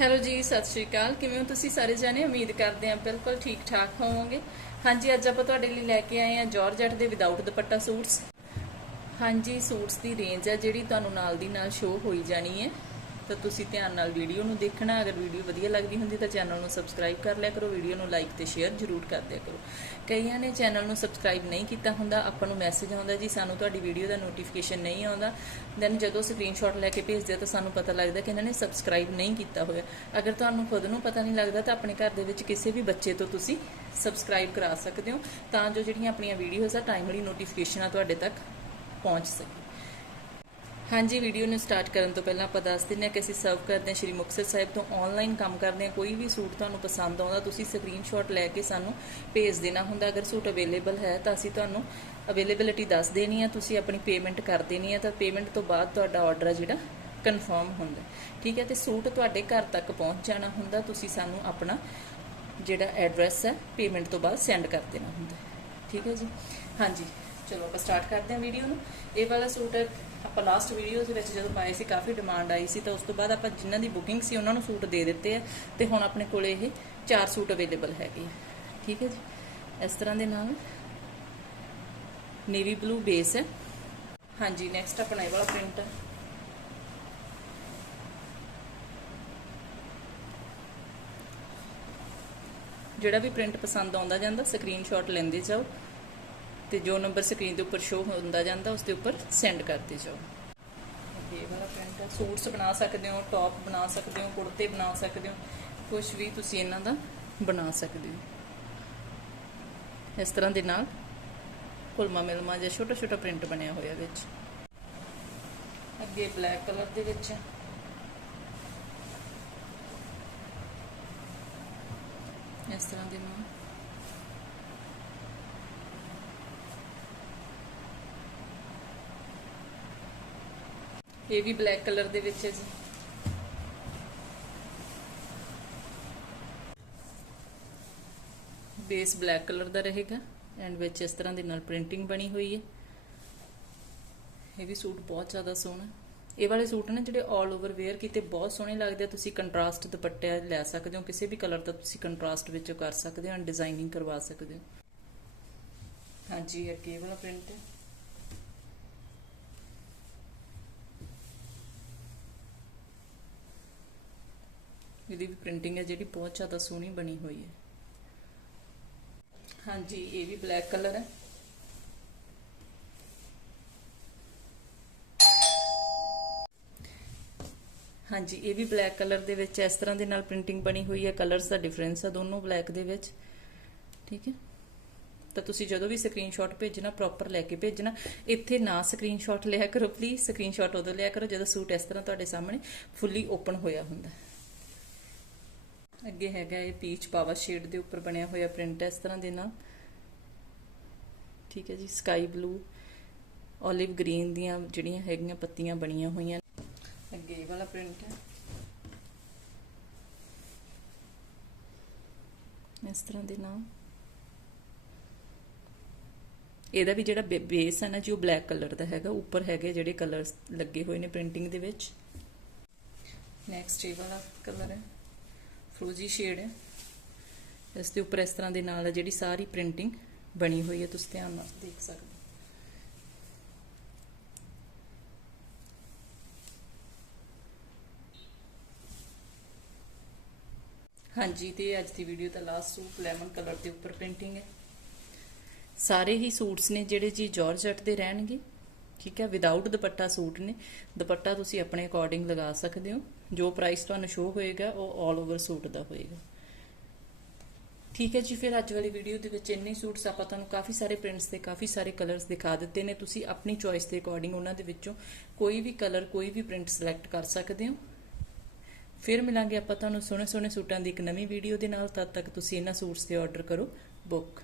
Hello ਜੀ, ਸਤਿ ਸ਼੍ਰੀ ਅਕਾਲ। ਕਿਵੇਂ ਹੋ ਤੁਸੀਂ ਸਾਰੇ ਜਾਣੇ? ਉਮੀਦ ਕਰਦੇ ਹਾਂ ਬਿਲਕੁਲ ਠੀਕ ਠਾਕ ਹੋਵੋਗੇ। ਹਾਂਜੀ, ਅੱਜ ਆਪਾਂ ਤੁਹਾਡੇ ਲਈ ਲੈ ਕੇ ਆਏ ਹਾਂ ਜਾਰਜਟ ਦੇ ਵਿਦਆਊਟ ਦੁਪੱਟਾ ਸੂਟਸ। ਹਾਂਜੀ, ਸੂਟਸ ਦੀ ਰੇਂਜ ਹੈ ਜਿਹੜੀ ਤੁਹਾਨੂੰ ਨਾਲ ਦੀ ਨਾਲ ਸ਼ੋ ਹੋਈ ਜਾਣੀ ਹੈ। ਤਾਂ ਤੁਸੀਂ ਧਿਆਨ ਨਾਲ ਵੀਡੀਓ ਨੂੰ ਦੇਖਣਾ। ਅਗਰ ਵੀਡੀਓ ਵਧੀਆ ਲੱਗਦੀ ਹੁੰਦੀ ਤਾਂ ਚੈਨਲ ਨੂੰ ਸਬਸਕ੍ਰਾਈਬ ਕਰ ਲਿਆ ਕਰੋ। ਵੀਡੀਓ ਨੂੰ ਲਾਈਕ ਤੇ ਸ਼ੇਅਰ ਜ਼ਰੂਰ ਕਰ ਦਿਆ ਕਰੋ। ਕਈਆਂ ਨੇ ਚੈਨਲ ਨੂੰ ਸਬਸਕ੍ਰਾਈਬ ਨਹੀਂ ਕੀਤਾ ਹੁੰਦਾ। ਆਪਾਂ ਨੂੰ ਮੈਸੇਜ ਆਉਂਦਾ ਜੀ, ਸਾਨੂੰ ਤੁਹਾਡੀ ਵੀਡੀਓ ਦਾ ਨੋਟੀਫਿਕੇਸ਼ਨ ਨਹੀਂ ਆਉਂਦਾ। ਦੈਨ ਜਦੋਂ ਸਕਰੀਨਸ਼ਾਟ ਲੈ ਕੇ ਭੇਜਦੇ ਆ ਤਾਂ ਸਾਨੂੰ ਪਤਾ ਲੱਗਦਾ ਕਿ ਇਹਨਾਂ ਨੇ ਸਬਸਕ੍ਰਾਈਬ ਨਹੀਂ ਕੀਤਾ ਹੋਇਆ। ਅਗਰ ਤੁਹਾਨੂੰ ਖੁਦ ਨੂੰ ਪਤਾ ਨਹੀਂ ਲੱਗਦਾ ਤਾਂ ਆਪਣੇ ਘਰ ਦੇ ਵਿੱਚ ਕਿਸੇ ਵੀ ਬੱਚੇ ਤੋਂ ਤੁਸੀਂ ਸਬਸਕ੍ਰਾਈਬ ਕਰਾ ਸਕਦੇ ਹੋ ਤਾਂ ਜੋ ਜਿਹੜੀਆਂ ਆਪਣੀਆਂ ਵੀਡੀਓਜ਼ ਆ ਟਾਈਮਲੀ ਨੋਟੀਫਿਕੇਸ਼ਨਾਂ ਤੁਹਾਡੇ ਤੱਕ ਪਹੁੰਚ ਸਕੇ। ਹਾਂਜੀ ਵੀਡੀਓ ਨੂੰ ਸਟਾਰਟ ਕਰਨ ਤੋਂ ਪਹਿਲਾਂ ਆਪਾਂ ਦੱਸ ਦਿੰਦੇ ਹਾਂ ਕਿ ਅਸੀਂ ਸਰਵ ਕਰਦੇ ਹਾਂ ਸ਼੍ਰੀ ਮੁਕਤਸਰ ਸਾਹਿਬ ਤੋਂ ਆਨਲਾਈਨ ਕੰਮ ਕਰਦੇ ਹਾਂ। ਕੋਈ ਵੀ ਸੂਟ ਤੁਹਾਨੂੰ ਪਸੰਦ ਆਉਂਦਾ, ਤੁਸੀਂ ਸਕਰੀਨਸ਼ਾਟ ਲੈ ਕੇ ਸਾਨੂੰ ਭੇਜ ਦੇਣਾ ਹੁੰਦਾ। ਅਗਰ ਸੂਟ ਅਵੇਲੇਬਲ ਹੈ ਤਾਂ ਅਸੀਂ ਤੁਹਾਨੂੰ ਅਵੇਲੇਬਿਲਿਟੀ ਦੱਸ ਦੇਣੀ ਆ। ਤੁਸੀਂ ਆਪਣੀ ਪੇਮੈਂਟ ਕਰ ਦੇਣੀ ਹੈ ਤਾਂ ਪੇਮੈਂਟ ਤੋਂ ਬਾਅਦ ਤੁਹਾਡਾ ਆਰਡਰ ਹੈ ਜਿਹੜਾ ਕਨਫਰਮ ਹੁੰਦਾ। ਠੀਕ ਹੈ, ਤੇ ਸੂਟ ਤੁਹਾਡੇ ਘਰ ਤੱਕ ਪਹੁੰਚ ਜਾਣਾ ਹੁੰਦਾ। ਤੁਸੀਂ ਸਾਨੂੰ ਆਪਣਾ ਜਿਹੜਾ ਐਡਰੈਸ ਹੈ ਪੇਮੈਂਟ ਤੋਂ ਬਾਅਦ ਸੈਂਡ ਕਰ ਦੇਣਾ ਹੁੰਦਾ। ਠੀਕ ਹੈ ਜੀ? ਹਾਂਜੀ। ਚਲੋ ਆਪਾਂ ਸਟਾਰਟ ਕਰਦੇ ਹਾਂ ਵੀਡੀਓ ਨੂੰ। ਇਹ ਵਾਲਾ ਸੂਟ ਆਪਾਂ ਲਾਸਟ ਵੀਡੀਓ ਦੇ ਵਿੱਚ ਜਦੋਂ ਪਾਏ ਸੀ, ਕਾਫੀ ਡਿਮਾਂਡ ਆਈ ਸੀ ਤਾਂ ਉਸ ਤੋਂ ਬਾਅਦ ਆਪਾਂ ਜਿਨ੍ਹਾਂ ਦੀ ਬੁਕਿੰਗ ਸੀ ਉਹਨਾਂ ਨੂੰ ਸੂਟ ਦੇ ਦਿੱਤੇ ਆ ਤੇ ਹੁਣ ਆਪਣੇ ਕੋਲੇ ਇਹ ਚਾਰ ਸੂਟ ਅਵੇਲੇਬਲ ਹੈਗੇ ਠੀਕ ਹੈ ਜੀ? ਇਸ ਤਰ੍ਹਾਂ ਦੇ ਨਾਲ ਨੇਵੀ ਬਲੂ ਬੇਸ ਹੈ। ਹਾਂਜੀ ਨੈਕਸਟ ਆਪਣਾ ਇਹ ਵਾਲਾ ਪ੍ਰਿੰਟ ਜਿਹੜਾ ਵੀ ਪ੍ਰਿੰਟ ਪਸੰਦ ਆਉਂਦਾ ਜਾਂਦਾ ਸਕਰੀਨਸ਼ਾਟ ਲੈਂਦੇ ਜਾਓ। ਤੇ ਜੋ ਨੰਬਰ ਸਕਰੀਨ ਦੇ ਉੱਪਰ ਸ਼ੋ ਹੁੰਦਾ ਜਾਂਦਾ ਉਸ ਦੇ ਉੱਪਰ ਸੈਂਡ ਕਰਦੇ ਜਾਓ। ਇਹ ਵਾਲਾ ਪ੍ਰਿੰਟ ਹੈ ਸੂਟਸ ਬਣਾ ਸਕਦੇ ਹੋ ਟੌਪ ਬਣਾ ਸਕਦੇ ਹੋ ਕੁੜਤੇ ਬਣਾ ਸਕਦੇ ਹੋ ਕੁਝ ਵੀ ਤੁਸੀਂ ਇਹਨਾਂ ਦਾ ਬਣਾ ਸਕਦੇ ਹੋ। ਇਸ ਤਰ੍ਹਾਂ ਦੇ ਨਾਲ ਕੁਲਮਾ ਮਿਲਮਾ ਜਾਂ ਛੋਟਾ ਛੋਟਾ ਪ੍ਰਿੰਟ ਬਣਿਆ ਹੋਇਆ ਵਿੱਚ। ਅੱਗੇ ਬਲੈਕ ਕਲਰ ਦੇ ਵਿੱਚ। ਇਸ ਤਰ੍ਹਾਂ ਦੇ ਨਾਲ ਇਹ ਵੀ ਬਲੈਕ ਕਲਰ ਦੇ ਵਿੱਚ ਹੈ ਜੀ। ਬੇਸ ਬਲੈਕ ਕਲਰ ਦਾ ਰਹੇਗਾ ਐਂਡ ਵਿੱਚ ਇਸ ਤਰ੍ਹਾਂ ਦੇ ਨਾਲ ਪ੍ਰਿੰਟਿੰਗ ਬਣੀ ਹੋਈ ਹੈ। ਇਹ ਵੀ ਸੂਟ ਬਹੁਤ ਜ਼ਿਆਦਾ ਸੋਹਣਾ ਇਹ ਵਾਲੇ ਸੂਟ ਨੇ ਜਿਹੜੇ 올 ਓਵਰ ਵੇਅਰ ਕੀਤੇ ਬਹੁਤ ਸੋਹਣੇ ਲੱਗਦੇ ਆ, ਤੁਸੀਂ ਕੰਟਰਾਸਟ ਦੁਪੱਟੇ ਲੈ ਸਕਦੇ ਹੋ, ਕਿਸੇ ਵੀ ਕਲਰ ਦਾ ਤੁਸੀਂ ਕੰਟਰਾਸਟ ਵਿੱਚ ਕਰ ਸਕਦੇ ਹੋ ਐਂਡ ਡਿਜ਼ਾਈਨਿੰਗ ਕਰਵਾ ਸਕਦੇ ਹੋ। ਹਾਂਜੀ ਅੱਗੇ ਵਾਲਾ ਪ੍ਰਿੰਟ ਹੈ। ਇਹਦੀ ਵੀ ਪ੍ਰਿੰਟਿੰਗ ਹੈ, ਜਿਹੜੀ ਬਹੁਤ ਜ਼ਿਆਦਾ ਸੋਹਣੀ ਬਣੀ ਹੋਈ ਹੈ। ਹਾਂਜੀ, ਇਹ ਵੀ ਬਲੈਕ ਕਲਰ ਹੈ। ਹਾਂਜੀ, ਇਹ ਵੀ ਬਲੈਕ ਕਲਰ ਦੇ ਵਿੱਚ ਇਸ ਤਰ੍ਹਾਂ ਦੇ ਨਾਲ ਪ੍ਰਿੰਟਿੰਗ ਬਣੀ ਹੋਈ ਹੈ। ਕਲਰਸ ਦਾ ਡਿਫਰੈਂਸ ਹੈ ਦੋਨੋਂ ਬਲੈਕ ਦੇ ਵਿੱਚ। ਠੀਕ ਹੈ? ਤਾਂ ਤੁਸੀਂ ਜਦੋਂ ਵੀ ਸਕਰੀਨਸ਼ਾਟ ਭੇਜਣਾ ਪ੍ਰੋਪਰ ਲੈ ਕੇ ਭੇਜਣਾ। ਇੱਥੇ ਨਾ ਸਕਰੀਨਸ਼ਾਟ ਲਿਆ ਕਰੋ ਪਲੀਜ਼ ਸਕਰੀਨਸ਼ਾਟ ਉਦੋਂ ਲਿਆ ਕਰੋ ਜਦੋਂ ਸੂਟ ਇਸ ਤਰ੍ਹਾਂ ਤੁਹਾਡੇ ਸਾਹਮਣੇ ਫੁੱਲੀ ਓਪਨ ਹੋਇਆ ਹੁੰਦਾ ਅੱਗੇ ਹੈਗਾ ਇਹ ਪੀਚ ਪਾਵਾ ਸ਼ੇਡ ਦੇ ਉੱਪਰ ਬਣਿਆ ਹੋਇਆ ਪ੍ਰਿੰਟ ਇਸ ਤਰ੍ਹਾਂ ਦੇ ਨਾਲ। ਠੀਕ ਹੈ ਜੀ ਸਕਾਈ ਬਲੂ 올ਿਵ ਗ੍ਰੀਨ ਦੀਆਂ ਜਿਹੜੀਆਂ ਹੈਗੀਆਂ ਪੱਤੀਆਂ ਬਣੀਆਂ ਹੋਈਆਂ ਅੱਗੇ ਇਹ ਵਾਲਾ ਪ੍ਰਿੰਟ ਹੈ। ਇਸ ਤਰ੍ਹਾਂ ਦੇ ਨਾਲ। ਇਹਦਾ ਵੀ ਜਿਹੜਾ ਬੇਸ ਹੈ ਨਾ ਜੀ, ਉਹ ਬਲੈਕ ਕਲਰ ਦਾ ਹੈਗਾ। ਉੱਪਰ ਹੈਗੇ ਜਿਹੜੇ ਕਲਰਸ ਲੱਗੇ ਹੋਏ ਨੇ ਪ੍ਰਿੰਟਿੰਗ ਦੇ ਵਿੱਚ। ਨੈਕਸਟ ਇਹ ਵਾਲਾ ਕਲਰ ਹੈ। ਫਰੋਜੀ ਸ਼ੇਡ ਹੈ। ਇਸ ਦੇ ਉੱਪਰ ਇਸ ਤਰ੍ਹਾਂ ਦੇ ਨਾਲ ਜਿਹੜੀ ਸਾਰੀ ਪ੍ਰਿੰਟਿੰਗ ਬਣੀ ਹੋਈ ਹੈ, ਤੁਸੀਂ ਧਿਆਨ ਨਾਲ ਦੇਖ ਸਕਦੇ ਹੋ। ਹਾਂਜੀ, ਤੇ ਅੱਜ ਦੀ ਵੀਡੀਓ ਦਾ ਲਾਸਟ ਸੂਟ ਲੈਮਨ ਕਲਰ ਦੇ ਉੱਪਰ ਪ੍ਰਿੰਟਿੰਗ ਹੈ। ਸਾਰੇ ਹੀ ਸੂਟਸ ਨੇ ਜਿਹੜੇ ਜੀ ਜਾਰਜਟ ਦੇ ਰਹਿਣਗੇ। ਠੀਕ ਹੈ? ਵਿਦਆਊਟ ਦੁਪੱਟਾ ਸੂਟ ਨੇ। ਦੁਪੱਟਾ ਤੁਸੀਂ ਆਪਣੇ ਅਕੋਰਡਿੰਗ ਲਗਾ ਸਕਦੇ ਹੋ। ਜੋ ਪ੍ਰਾਈਸ ਤੁਹਾਨੂੰ ਸ਼ੋ ਹੋਏਗਾ, ਉਹ 올 ਓਵਰ ਸੂਟ ਦਾ ਹੋਏਗਾ। ਠੀਕ ਹੈ ਜੀ, ਫਿਰ ਅੱਜ ਵਾਲੀ ਵੀਡੀਓ ਦੇ ਵਿੱਚ ਇੰਨੇ ਸੂਟਸ ਆਪਾਂ ਤੁਹਾਨੂੰ ਕਾਫੀ ਸਾਰੇ ਪ੍ਰਿੰਟਸ ਤੇ, ਕਾਫੀ ਸਾਰੇ ਕਲਰਸ ਦਿਖਾ ਦਿੱਤੇ ਨੇ। ਤੁਸੀਂ ਆਪਣੀ ਚੋਇਸ ਦੇ ਅਕੋਰਡਿੰਗ ਉਹਨਾਂ ਦੇ ਵਿੱਚੋਂ ਕੋਈ ਵੀ ਕਲਰ ਕੋਈ ਵੀ ਪ੍ਰਿੰਟ ਸਿਲੈਕਟ ਕਰ ਸਕਦੇ ਹੋ। ਫਿਰ ਮਿਲਾਂਗੇ ਆਪਾਂ ਤੁਹਾਨੂੰ ਸੋਹਣੇ ਸੋਹਣੇ ਸੂਟਾਂ ਦੀ ਇੱਕ ਨਵੀਂ ਵੀਡੀਓ ਦੇ ਨਾਲ। ਤਦ ਤੱਕ ਤੁਸੀਂ ਇਹਨਾਂ ਸੂਟਸ ਦੇ ਆਰਡਰ ਕਰੋ। ਬੁੱਕ